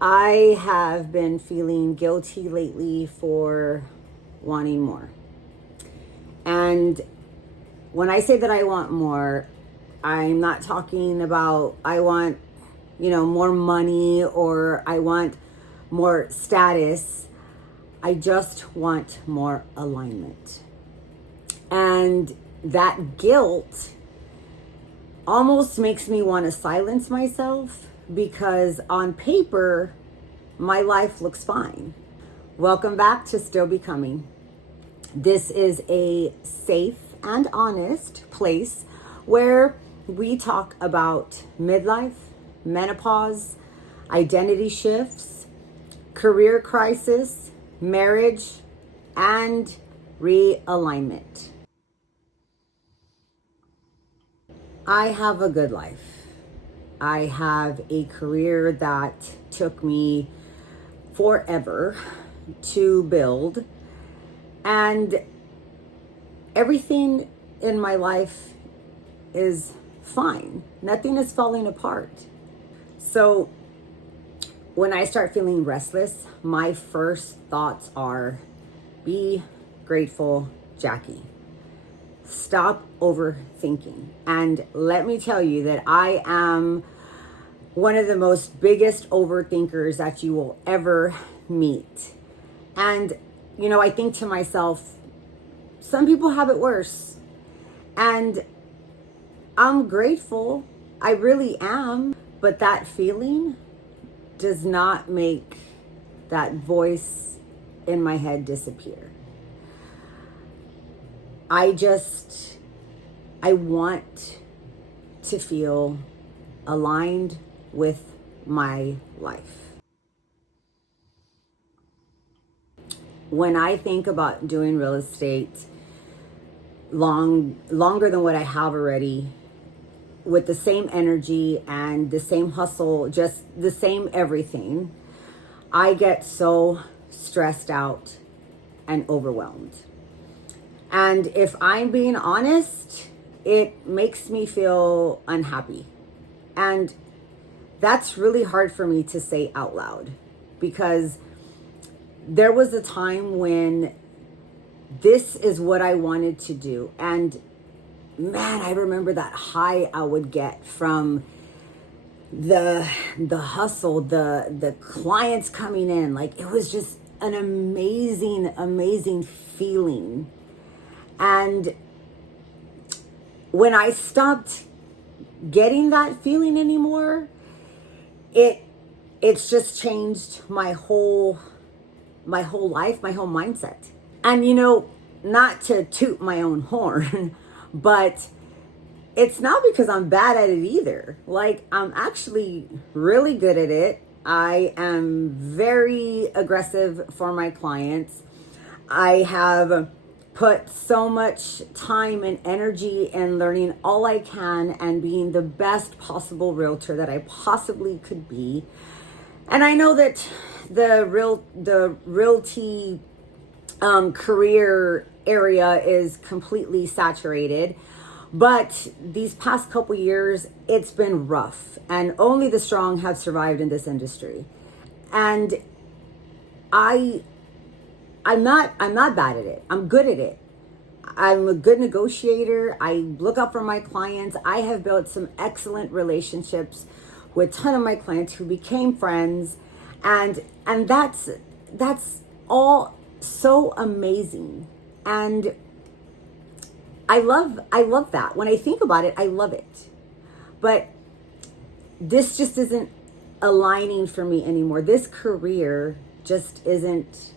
I have been feeling guilty lately for wanting more. And when I say that I want more, I'm not talking about I want, more money or I want more status. I just want more alignment. And that guilt almost makes me want to silence myself because on paper, my life looks fine. Welcome back to Still Becoming. This is a safe and honest place where we talk about midlife, menopause, identity shifts, career crisis, marriage, and realignment. I have a good life. I have a career that took me forever to build, and everything in my life is fine. Nothing is falling apart. So when I start feeling restless, my first thoughts are, be grateful, Jackie. Stop overthinking. And let me tell you that I am one of the most biggest overthinkers that you will ever meet. And, I think to myself, some people have it worse. And I'm grateful. I really am. But that feeling does not make that voice in my head disappear. I want to feel aligned with my life. When I think about doing real estate longer than what I have already, with the same energy and the same hustle, just the same everything, I get so stressed out and overwhelmed. And if I'm being honest, it makes me feel unhappy. And that's really hard for me to say out loud because there was a time when this is what I wanted to do. And man, I remember that high I would get from the hustle, the clients coming in. Like, it was just an amazing feeling. And when I stopped getting that feeling anymore, it's just changed my whole life, my whole mindset. And not to toot my own horn, but it's not because I'm bad at it either. Like, I'm actually really good at it. I am very aggressive for my clients. I have put so much time and energy in learning all I can and being the best possible realtor that I possibly could be. And I know that the realty career area is completely saturated, but these past couple years, it's been rough, and only the strong have survived in this industry. And I'm not bad at it. I'm good at it. I'm a good negotiator. I look out for my clients. I have built some excellent relationships with a ton of my clients who became friends. And that's all so amazing. And I love that. When I think about it, I love it. But this just isn't aligning for me anymore. This career just isn't,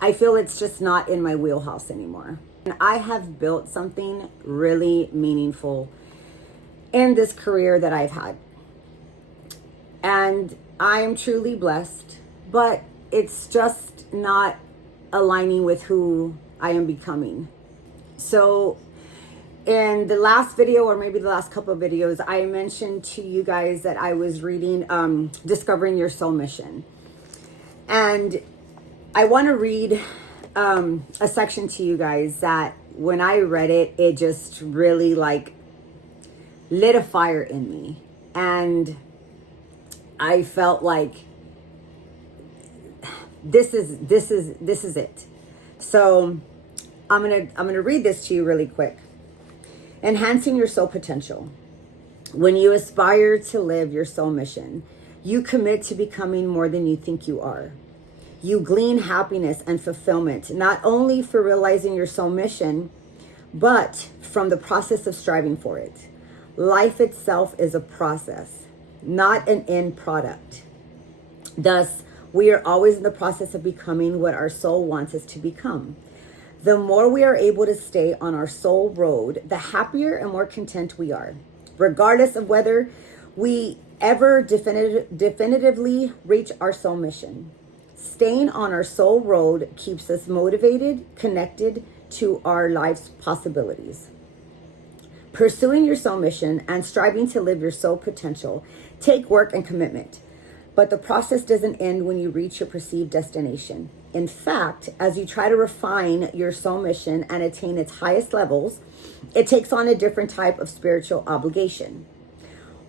I feel it's just not in my wheelhouse anymore. And I have built something really meaningful in this career that I've had. And I'm truly blessed, but it's just not aligning with who I am becoming. So in the last video, or maybe the last couple of videos, I mentioned to you guys that I was reading Discovering Your Soul Mission. And I want to read a section to you guys that when I read it, it just really lit a fire in me. And I felt like this is it. So I'm gonna read this to you really quick. Enhancing your soul potential. When you aspire to live your soul mission, you commit to becoming more than you think you are. You glean happiness and fulfillment, not only for realizing your soul mission, but from the process of striving for it. Life itself is a process, not an end product. Thus, we are always in the process of becoming what our soul wants us to become. The more we are able to stay on our soul road, the happier and more content we are, regardless of whether we ever definitively reach our soul mission. Staying on our soul road keeps us motivated, connected to our life's possibilities. Pursuing your soul mission and striving to live your soul potential take work and commitment, but the process doesn't end when you reach your perceived destination. In fact, as you try to refine your soul mission and attain its highest levels, it takes on a different type of spiritual obligation.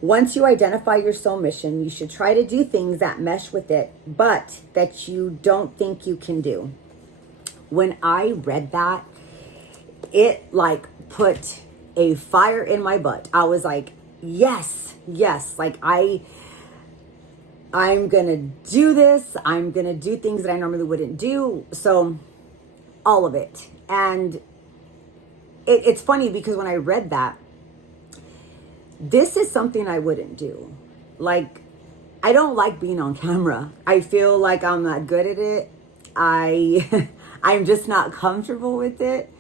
Once you identify your soul mission, you should try to do things that mesh with it, but that you don't think you can do. When I read that, it like put a fire in my butt. I was like, yes, like I'm gonna do this. I'm gonna do things that I normally wouldn't do. So all of it. And it's funny because when I read that, this is something I wouldn't do. Like, I don't like being on camera. I feel like I'm not good at it. I'm just not comfortable with it.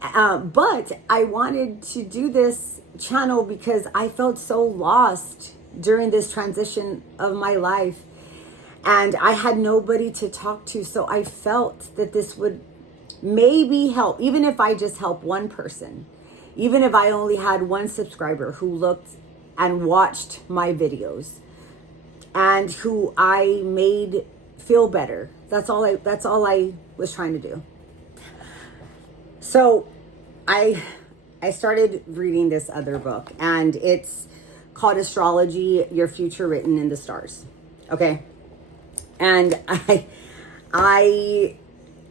But I wanted to do this channel because I felt so lost during this transition of my life. And I had nobody to talk to. So I felt that this would maybe help, even if I just help one person. Even if I only had one subscriber who looked and watched my videos and who I made feel better. That's all I was trying to do. So I started reading this other book, and it's called Astrology, Your Future Written in the Stars. Okay. And I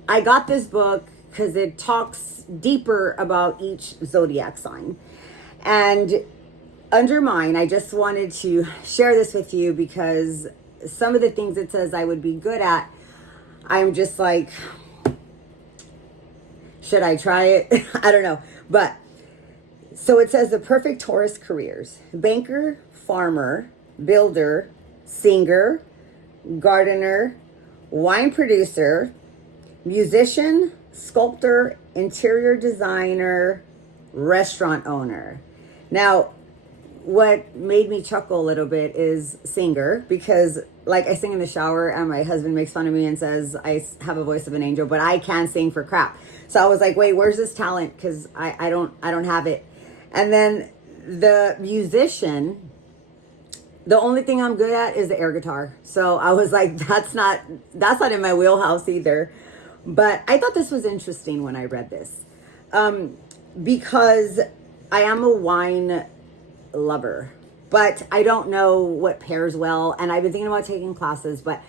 got this book because it talks deeper about each zodiac sign. And under mine, I just wanted to share this with you because some of the things it says I would be good at, I'm just like, should I try it? I don't know. But so it says the perfect Taurus careers: banker, farmer, builder, singer, gardener, wine producer, musician, sculptor, interior designer, restaurant owner. Now, what made me chuckle a little bit is singer, because like I sing in the shower and my husband makes fun of me and says I have a voice of an angel, but I can sing for crap. So I was like, wait, where's this talent? Because I don't have it. And then the musician, the only thing I'm good at is the air guitar. So I was like, that's not in my wheelhouse either. But I thought this was interesting when I read this, because I am a wine lover, but I don't know what pairs well. And I've been thinking about taking classes, but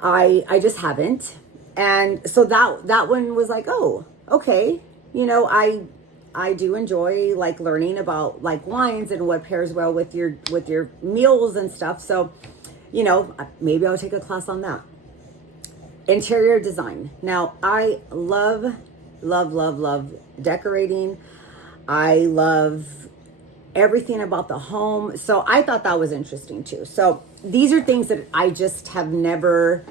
I just haven't. And so that one was like, oh, okay. You know, I do enjoy like learning about like wines and what pairs well with your meals and stuff. So, you know, maybe I'll take a class on that. Interior design. Now, I love decorating. I love everything about the home. So I thought that was interesting too. So these are things that I just have never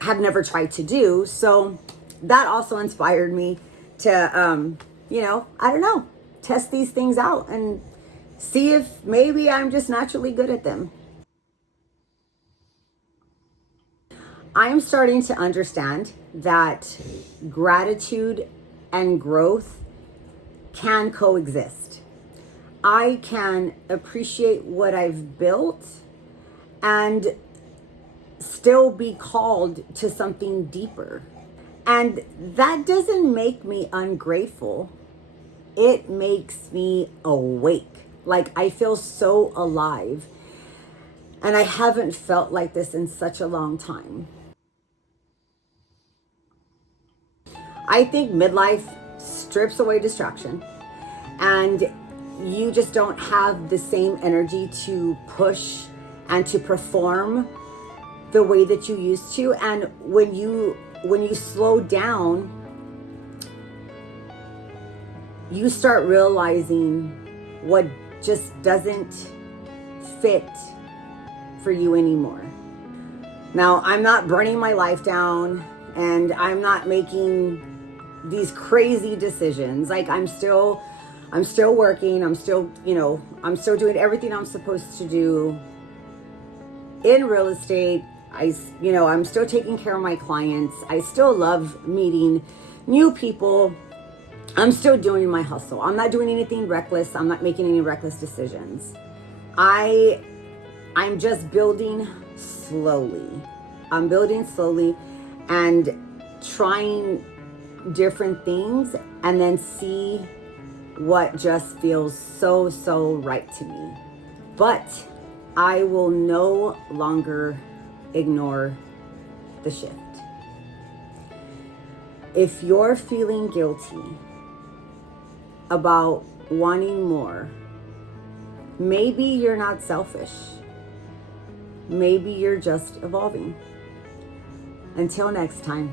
tried to do. So that also inspired me to, you know, I don't know, test these things out and see if maybe I'm just naturally good at them. I'm starting to understand that gratitude and growth can coexist. I can appreciate what I've built and still be called to something deeper. And that doesn't make me ungrateful. It makes me awake. Like I feel so alive. And I haven't felt like this in such a long time. I think midlife strips away distraction, and you just don't have the same energy to push and to perform the way that you used to. And when you slow down, you start realizing what just doesn't fit for you anymore. Now, I'm not burning my life down, and I'm not making these crazy decisions. Like, I'm still working. I'm still, I'm still doing everything I'm supposed to do in real estate. I'm still taking care of my clients. I still love meeting new people. I'm still doing my hustle. I'm not doing anything reckless. I'm not making any reckless decisions. I'm just building slowly. I'm building slowly and trying different things, and then see what just feels so right to me. But I will no longer ignore the shift. If you're feeling guilty about wanting more, maybe you're not selfish. Maybe you're just evolving. Until next time.